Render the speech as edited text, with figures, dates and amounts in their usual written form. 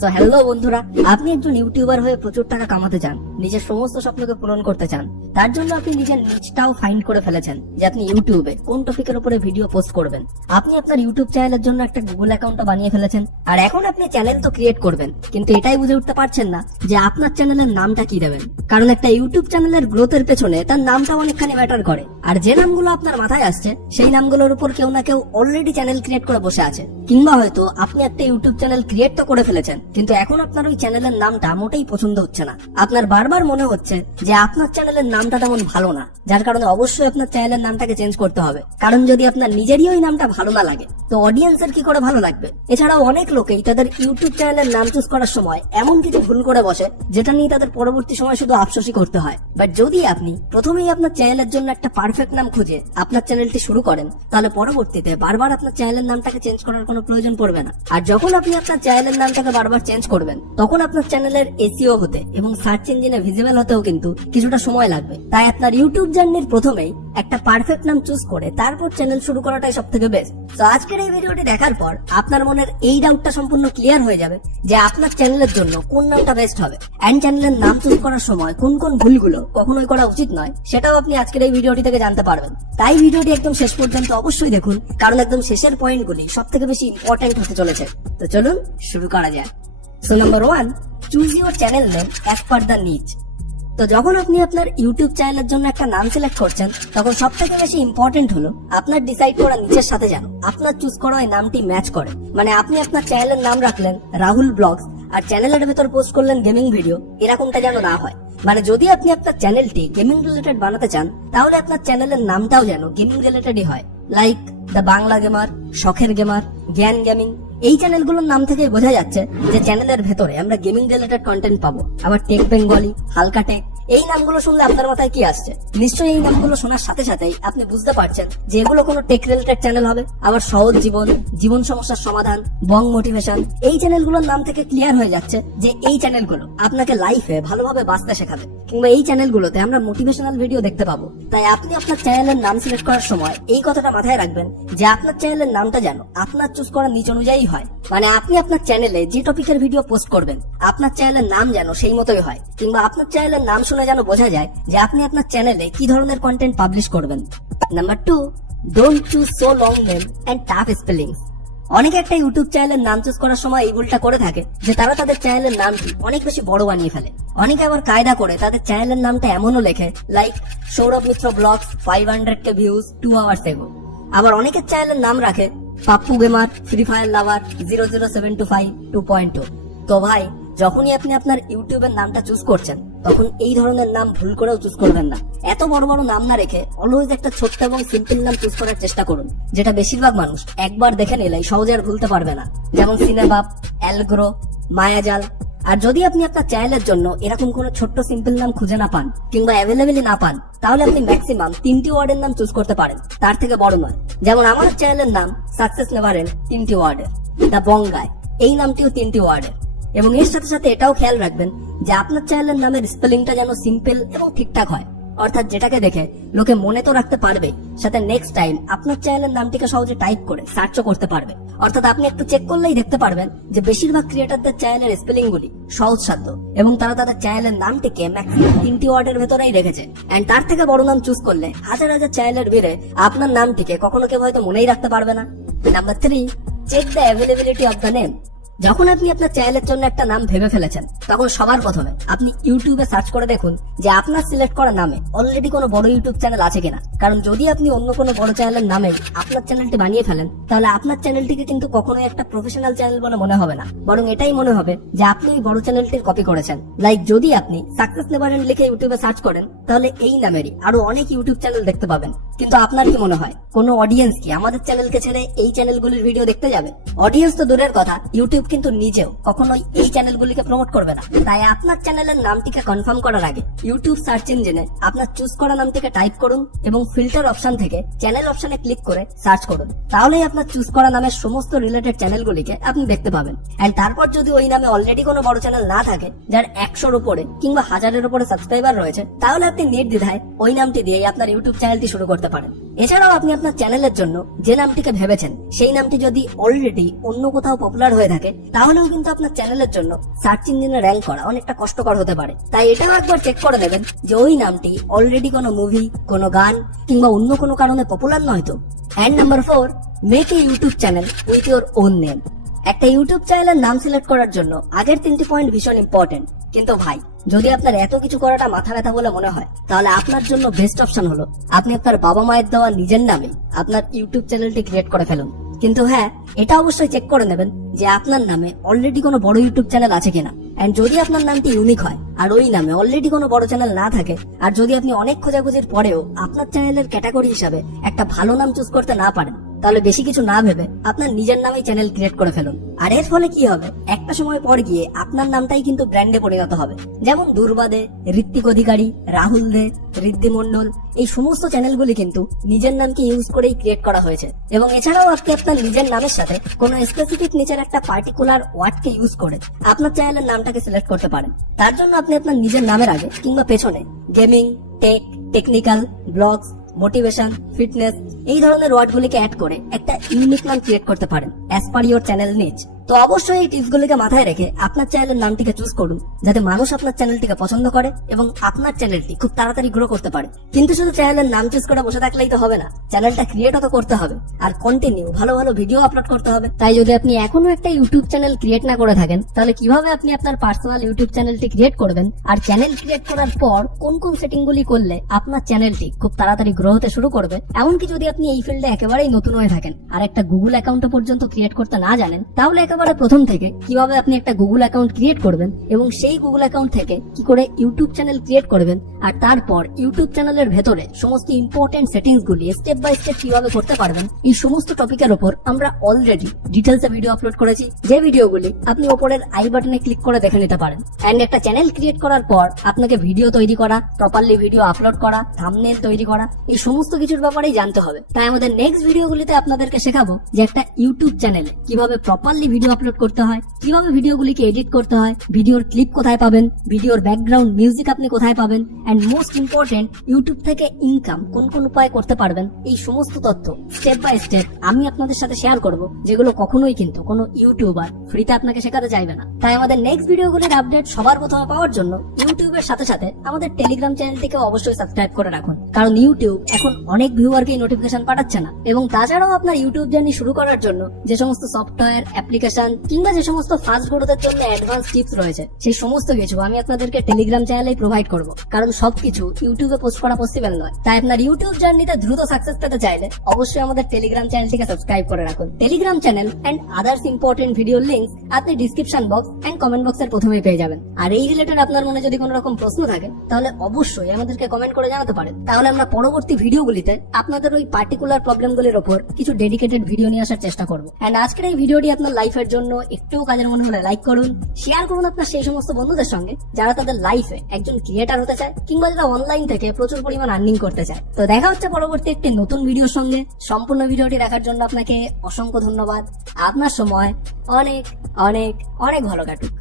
So hello বন্ধুরা, আপনি একজন ইউটিউবার হয়ে প্রচুর টাকা কামাতে চান, নিজের সমস্ত স্বপ্নকে পূরণ করতে চান। তার জন্য আপনি নিজের নিচটাও ফাইন্ড করে ফেলেছেন যে আপনি ইউটিউবে কোন টপিকের উপরে ভিডিও পোস্ট করবেন। আপনি আপনার ইউটিউব চ্যানেলের জন্য একটা গুগল অ্যাকাউন্টও বানিয়ে ফেলেছেন, আর এখন আপনি চ্যানেল তো ক্রিয়েট করবেন, কিন্তু এটাই বুঝে উঠতে পারছেন না যে আপনার চ্যানেলের নামটা কি দেবেন। কারণ একটা ইউটিউব চ্যানেলের গ্রোথের পেছনে তার নামটা অনেকখানি ম্যাটার করে, আর যে নামগুলো আপনার মাথায় আসছে সেই নামগুলোর উপর কেউ না কেউ অলরেডি চ্যানেল ক্রিয়েট করে বসে আছে। কিংবা হয়তো আপনি একটা ইউটিউব চ্যানেল ক্রিয়েট তো করে ফেলেছেন, কিন্তু এখন আপনার ওই চ্যানেলের নামটা মোটেই পছন্দ হচ্ছে না। আপনার বারবার মনে হচ্ছে যে আপনার চ্যানেলের নামটা তেমন ভালো না, যার কারণে অবশ্যই আপনার চ্যানেলের নামটাকে চেঞ্জ করতে হবে। কারণ যদি আপনার নিজেরই ওই নামটা ভালো না লাগে, তো অডিয়েন্সের কি করে ভালো লাগবে? এছাড়াও অনেক লোকেই তাদের ইউটিউব চ্যানেলের নাম চুজ করার সময় এমন কিছু ভুল করে বসে যেটা নিয়ে তাদের পরবর্তী সময় শুধু আফসোসই করতে হয়। বাট যদি আপনি প্রথমেই আপনার চ্যানেলের জন্য একটা পারফেক্ট নাম খুঁজে আপনার চ্যানেলটি শুরু করেন, তাহলে পরবর্তীতে বারবার আপনার চ্যানেলের নামটাকে চেঞ্জ করার কোনো প্রয়োজন পড়বে না। আর যখন আপনি আপনার চ্যানেলের নামটাকে বারবার চেঞ্জ করবেন, তখন আপনার চ্যানেলের এসইও হতে এবং সার্চ ইঞ্জিনে ভিজিবল হতেও কিন্তু কিছুটা সময় লাগবে। তাই আপনার ইউটিউব জার্নির প্রথমেই একটা পারফেক্ট নাম চুজ করে তারপর চ্যানেল শুরু করাটাই সবথেকে বেস্ট। তো আজকের এই ভিডিওটি দেখার পর আপনার মনের এই ডাউটটা সম্পূর্ণ ক্লিয়ার হয়ে যাবে যে আপনার চ্যানেলের জন্য কোন নামটা বেস্ট হবে, এন্ড চ্যানেলের নাম চুজ করার সময় কোন কোন ভুলগুলো কখনোই করা উচিত নয়, সেটাও আপনি আজকের এই ভিডিওটি থেকে জানতে পারবেন। তাই ভিডিওটি একদম শেষ পর্যন্ত অবশ্যই দেখুন, কারণ একদম শেষের পয়েন্টগুলি সবথেকে বেশি ইম্পর্টেন্ট হতে চলেছে। তো চলুন শুরু করা যাক। So number 1, choose your channel name as per the নিচ। তো যখন আপনি আপনার ইউটিউব চ্যানেলের জন্য একটা নাম সিলেক্ট করছেন, তখন সব থেকে বেশি ইম্পর্টেন্ট হলো আপনার ডিসাইড করা নিচের সাথে যেন আপনার চুজ করা ওই নামটি ম্যাচ করে। মানে আপনি আপনার চ্যানেলের নাম রাখলেন রাহুল ব্লগস, আর চ্যানেলের ভেতর পোস্ট করলেন গেমিং ভিডিও, এরকমটা যেন না হয়। মানে যদি আপনি আপনার চ্যানেলটি গেমিং রিলেটেড বানাতে চান, তাহলে আপনার চ্যানেলের নামটাও যেন গেমিং রিলেটেডই হয়। লাইক দ্য বাংলা গেমার, শখের গেমার, জ্ঞান গেমিং। এই চ্যানেলগুলোর নাম থেকে বোঝা যাচ্ছে যে চ্যানেলের ভেতরে আমরা গেমিং রিলেটেড কন্টেন্ট পাবো। আবার টেক বেঙ্গলি, হালকা টেক, এই নামগুলো শুনলে আপনার মাথায় কি আসছে? নিশ্চয়ই এই নামগুলো শোনার সাথে সাথেই আপনি বুঝতে পারছেন যে এগুলো কোনো টেক রিলেটেড চ্যানেল হবে। আবার সহজ জীবন, জীবন সমস্যার সমাধান, বং মোটিভেশন, এই চ্যানেলগুলোর নাম থেকে ক্লিয়ার হয়ে যাচ্ছে যে এই চ্যানেলগুলো আপনাকে লাইফে ভালোভাবে বাঁচতে শেখাবে, কিংবা এই চ্যানেলগুলোতে আমরা মোটিভেশনাল ভিডিও দেখতে পাবো। তাই আপনি আপনার চ্যানেলের নাম সিলেক্ট করার সময় এই কথাটা মাথায় রাখবেন যে আপনার চ্যানেলের নামটা যেন আপনার চুজ করার নিচ অনুযায়ী হয়। মানে আপনি আপনার চ্যানেলে যে টপিকের ভিডিও পোস্ট করবেন, আপনার চ্যানেলের নাম যেন সেই মতোই হয়, কিংবা আপনার চ্যানেলের নাম শুনে যেন বোঝা যায় যে আপনি আপনার চ্যানেলে কি ধরনের কন্টেন্ট পাবলিশ করবেন। Number 2, don't choose so long name and tough spellings. অনেকে একটা ইউটিউব চ্যানেলের নাম চুজ করার সময় এই ভুলটা করে থাকে যে তারা তাদের চ্যানেলের নামটি অনেক বেশি বড় বানিয়ে ফেলে। অনেকে আবার কায়দা করে তাদের চ্যানেলের নামটা এমনও লেখে like Sourav Mitra vlogs 500K views 2 hours ago. আবার অনেকের চ্যানেলের নাম রাখে Pappu gamer, free fire lover 00725 2.0। তো ভাই, যখনই আপনি আপনার ইউটিউবের নামটা চুজ করছেন, তখন এই ধরনের নাম ভুল করেও চুজ করবেন না। এত বড় বড় নাম না রেখে অলওয়েজ একটা ছোট্ট এবং সিম্পল নাম চুজ করার চেষ্টা করুন, যেটা বেশিরভাগ মানুষ একবার দেখে নিলেই সহজে আর ভুলতে পারবে না। যেমন সিনেবাপ, অ্যালগ্রো, মায়াজাল। আর যদি আপনি আপনার চ্যানেলের জন্য এরকম কোনো ছোট্ট সিম্পল নাম খুঁজে না পান, কিংবা অ্যাভেলেবেলই না পান, তাহলে আপনি ম্যাক্সিমাম 3টি ওয়ার্ডের নাম চুজ করতে পারেন, তার থেকে বড় নয়। যেমন আমার চ্যানেলের নাম সাকসেস নেভার এন্ড 3টি ওয়ার্ডের, দ্য বঙ্গায়, এই নামটিও 3টি ওয়ার্ডের। এবং এর সাথে সাথে এটাও খেয়াল রাখবেন যে আপনার চ্যানেলের নামের স্পেলিংটা যেন সিম্পল এবং ঠিকঠাক হয়, অর্থাৎ যেটাকে দেখে লোকে মনে তো রাখতে পারবে, সাথে নেক্সট টাইম আপনার চ্যানেলের নামটিকে সহজে টাইপ করে সার্চও করতে পারবে। অর্থাৎ আপনি একটু চেক করলেই দেখতে পারবেন যে বেশিরভাগ ক্রিয়েটরদের চ্যানেলের স্পেলিং গুলি সহজসাধ্য, এবং তারা তাদের চ্যানেলের নামটিকে ম্যাক্সিমাম 3টি ওয়ার্ডের ভেতরেই রেখেছে। এন্ড তার থেকে বড় নাম চুজ করলে হাজার হাজার চ্যানেলের ভিড়ে আপনার নামটিকে কখনো কেউ হয়তো মনেই রাখতে পারবে না। Number 3, check the availability of the name. যখন আপনি আপনার চ্যানেলের জন্য একটা নাম ভেবে ফেলেছেন, তখন সবার প্রথমে আপনি ইউটিউবে সার্চ করে দেখুন যে আপনার সিলেক্ট করা নামে অলরেডি কোনো বড় ইউটিউব চ্যানেল আছে কিনা। কারণ যদি আপনি অন্য কোনো বড় চ্যানেলের নামে আপনার চ্যানেলটি বানিয়ে ফেলেন, তাহলে আপনার চ্যানেলটিকে কিন্তু কখনোই একটা প্রফেশনাল চ্যানেল বলে মনে হবে না, বরং এটাই মনে হবে যে আপনি ওই বড় চ্যানেলটির কপি করেছেন। লাইক যদি আপনি সাকসেস নেভার এন্ড লিখে ইউটিউবে সার্চ করেন, তাহলে এই নামেরই আরো অনেক ইউটিউব চ্যানেল দেখতে পাবেন। কিন্তু আপনার কি মনে হয় কোনো অডিয়েন্স কি আমাদের চ্যানেলকে ছেড়ে এই চ্যানেলগুলির ভিডিও দেখতে যাবে? অডিয়েন্স তো দূরের কথা, ইউটিউব কিন্তু নিজেও কখনোই এই চ্যানেলগুলিকে প্রমোট করবে না। তাই আপনার চ্যানেলের নামটিকে কনফার্ম করার আগে ইউটিউব সার্চ ইঞ্জিনে আপনার চুজ করা নামটিকে টাইপ করুন এবং ফিল্টার অপশন থেকে চ্যানেল অপশনে ক্লিক করে সার্চ করুন। তাহলেই আপনার চুজ করা নামের সমস্ত রিলেটেড চ্যানেলগুলিকে আপনি দেখতে পাবেন। এন্ড তারপর যদি ওই নামে অলরেডি কোনো বড় চ্যানেল না থাকে, যার 100-র উপরে কিংবা 1000-এর উপরে সাবস্ক্রাইবার রয়েছে, তাহলে আপনি নির্দ্বিধায় ওই নামটি দিয়েই আপনার ইউটিউব চ্যানেলটি শুরু করতে পারেন। এছাড়াও আপনি আপনার চ্যানেলের জন্য যে নামটিকে ভেবেছেন সেই নামটি যদি অলরেডি অন্য কোথাও পপুলার হয়ে থাকে তাহলেও কিন্তু আপনার চ্যানেলের জন্য সার্চ ইঞ্জিনে র্যাঙ্ক করা অনেকটা কষ্টকর হতে পারে। তাই এটাও একবার চেক করে নেবেন যে ওই নামটি অলরেডি কোনো মুভি, কোনো গান কিংবা অন্য কোনো কারণে পপুলার নয় তো। And number 4, make a YouTube channel with your own name. একটা ইউটিউব চ্যানেলের নাম সিলেক্ট করার জন্য আগের 3টি পয়েন্ট ভীষণ ইম্পর্টেন্ট। কিন্তু ভাই, যদি আপনার এত কিছু করাটা মাথা ব্যথা বলে মনে হয় তাহলে আপনার জন্য বেস্ট অপশন হলো আপনি আপনার বাবা মায়ের দেওয়া নিজের নামে আপনার ইউটিউব চ্যানেলটি ক্রিয়েট করে ফেলুন। কিন্তু হ্যাঁ, এটা অবশ্যই চেক করে নেবেন যে আপনার নামে অলরেডি কোনো বড় ইউটিউব চ্যানেল আছে কিনা। এন্ড যদি আপনার নামটি ইউনিক হয় আর ওই নামে অলরেডি কোনো বড় চ্যানেল না থাকে, আর যদি আপনি অনেক খোঁজাখুঁজির পরেও আপনার চ্যানেলের ক্যাটাগরি হিসাবে একটা ভালো নাম চুজ করতে না পারেন, তাহলে বেশি কিছু না ভেবে আপনার নিজের নামেই চ্যানেল ক্রিয়েট করে ফেলুন। আর এর ফলে কি হবে, একটা সময় পর গিয়ে আপনার নামটাই কিন্তু ব্র্যান্ডে পরিণত হবে। যেমন দুর্বাদে, ঋত্বিক অধিকারী, রাহুল দে, ঋদ্ধি মন্ডল, এই সমস্ত চ্যানেলগুলি কিন্তু নিজের নামকে ইউজ করেই ক্রিয়েট করা হয়েছে। এবং এছাড়াও আপনি আপনার নিজের নামের সাথে কোনো স্পেসিফিক নিচের একটা পার্টিকুলার ওয়ার্ডকে ইউজ করে আপনার চ্যানেলের নামটাকে সিলেক্ট করতে পারেন। তার জন্য আপনি আপনার নিজের নামের আগে কিংবা পেছনে gaming, tech, technical, blogs, motivation, fitness এই ধরনের ওয়ার্ডগুলিকে অ্যাড করে একটা ইউনিক নাম ক্রিয়েট করতে পারেন অ্যাজ পার ইওর চ্যানেল নিচ। তো অবশ্যই এই টিপসগুলিকে মাথায় রেখে আপনার চ্যানেলের নামটিকে চুজ করুন যাতে মানুষ আপনার চ্যানেলটিকে পছন্দ করে এবং আপনার চ্যানেলটি খুব তাড়াতাড়ি গ্রো করতে পারে। কিন্তু শুধু চ্যানেলের নাম চুজ করে বসে থাকলেই তো হবে না, চ্যানেলটা ক্রিয়েটও তো করতে হবে আর কন্টিনিউ ভালো ভালো ভিডিও আপলোড করতে হবে। তাই যদি আপনি এখনো একটা ইউটিউব চ্যানেল ক্রিয়েট না করে থাকেন তাহলে কিভাবে আপনি আপনার পার্সোনাল ইউটিউব চ্যানেলটি ক্রিয়েট করবেন, আর চ্যানেল ক্রিয়েট করার পর কোন কোন সেটিংগুলি করলে আপনার চ্যানেলটি খুব তাড়াতাড়ি গ্রো হতে শুরু করবে। এমনকি যদি আপনি এই ফিল্ডে একেবারেই নতুন হয়ে থাকেন আর একটা গুগল অ্যাকাউন্ট পর্যন্ত ক্রিয়েট করতে না জানেন, তাহলে একেবারে প্রথম থেকে কিভাবে আপনি একটা গুগল অ্যাকাউন্ট ক্রিয়েট করবেন এবং সেই গুগল অ্যাকাউন্ট থেকে কি করে ইউটিউব চ্যানেল ক্রিয়েট করবেন, আর তারপর ইউটিউব চ্যানেলের ভেতরে সমস্ত ইম্পর্টেন্ট সেটিংস গুলি স্টেপ বাই স্টেপ কিভাবে করতে পারবেন, এই সমস্ত টপিকের উপর আমরা অলরেডি ডিটেলসে ভিডিও আপলোড করেছি, যে ভিডিওগুলি আপনি উপরের আই বাটনে ক্লিক করে দেখে নিতে পারেন। এন্ড একটা চ্যানেল ক্রিয়েট করার পর আপনাকে ভিডিও তৈরি করা, প্রপারলি ভিডিও আপলোড করা, থাম্বনেল তৈরি করা, এই সমস্ত কিছুর ব্যাপারেই জানতে হবে। তাই আমাদের নেক্সট ভিডিওগুলিতে আপনাদেরকে শেখাবো যে একটা ইউটিউব চ্যানেলে কিভাবে প্রপারলি ভিডিও আপলোড করতে হয়, কিভাবে ভিডিওগুলিকে এডিট করতে হয়, ভিডিওর ক্লিপ কোথায় পাবেন, ভিডিওর ব্যাকগ্রাউন্ড মিউজিক আপনি কোথায় পাবেন, এন্ড মোস্ট ইম্পর্টেন্ট ইউটিউব থেকে ইনকাম কোন কোন উপায় করতে পারবেন। এই সমস্ত তথ্য স্টেপ বাই স্টেপ আমি আপনাদের সাথে শেয়ার করব, যেগুলো কখনোই কিন্তু কোনো ইউটিউবার ফ্রিতে আপনাকে শেখাতে চাইবে না। তাই আমাদের নেক্সট ভিডিওগুলির আপডেট সবার প্রথমে পাওয়ার জন্য ইউটিউবের সাথে সাথে আমাদের টেলিগ্রাম চ্যানেলটিকে অবশ্যই সাবস্ক্রাইব করে রাখুন, কারণ ইউটিউব এখন অনেক ভিউয়ারকেই নোটিফিকেশন পাঠাচ্ছে না। এবং তাছাড়াও আপনার ইউটিউব জার্নি শুরু করার জন্য যে সমস্ত সফটওয়্যার, অ্যাপ্লিকেশন কিংবা যে সমস্ত ফাস্ট গ্রোথের জন্য অ্যাডভান্স টিপস রয়েছে, সেই সমস্ত কিছু আমি আপনাদেরকে টেলিগ্রাম চ্যানেলেই প্রোভাইড করব, কারণ সবকিছু ইউটিউবে পোস্ট করা পসিবল নয়। তাই আপনার ইউটিউব জার্নিতে দ্রুত সাকসেস পেতে চাইলে অবশ্যই আমাদের টেলিগ্রাম চ্যানেলটিকে সাবস্ক্রাইব করে রাখুন। Telegram channel and others important video link আপনি ডিসক্রিপশন বক্স এন্ড কমেন্ট বক্সের প্রথমেই পেয়ে যাবেন। আর এই রিলেটেড আপনার মনে যদি কোনো রকম প্রশ্ন থাকে তাহলে অবশ্যই আমাদেরকে কমেন্ট করে জানাতে পারেন, তাহলে আমরা পরবর্তী ভিডিওগুলিতে আপনাদের ওই পার্টিকুলার প্রবলেমগুলির উপর কিছু ডেডিকেটেড ভিডিও নিয়ে আসার চেষ্টা করব। এন্ড আজকের এই ভিডিওটি আপনার লাইফের জন্য একটু কাজের মনে হলে লাইক করুন, শেয়ার করুন আপনার সেই সমস্ত বন্ধুদের সঙ্গে যারা তাদের লাইফে একজন ক্রিয়েটার হতে চায় কিংবা যারা অনলাইন থেকে প্রচুর পরিমাণ আর্নিং করতে চায়। তো দেখা হচ্ছে পরবর্তী একটি নতুন ভিডিওর সঙ্গে। সম্পূর্ণ ভিডিওটি দেখার জন্য আপনাকে অসংখ্য ধন্যবাদ। আপনার সময় অনেক অনেক অনেক ভালো কাটুক।